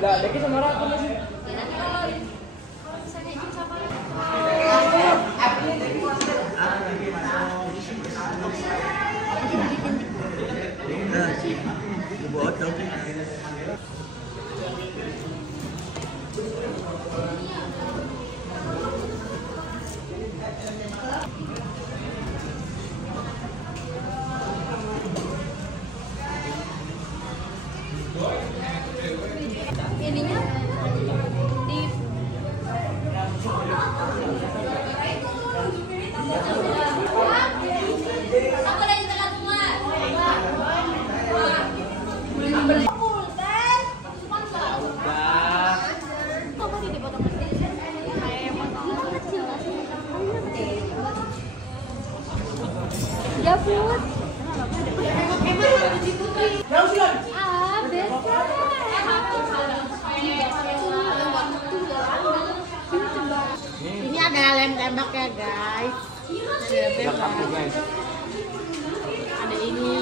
Lah, Deki sama Ratu masih. Ininya di ya Put. Ini ada lem tembak ya guys. Ada ini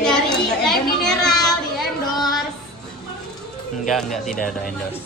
dari lem mineral di endorse. Enggak, tidak ada endorse.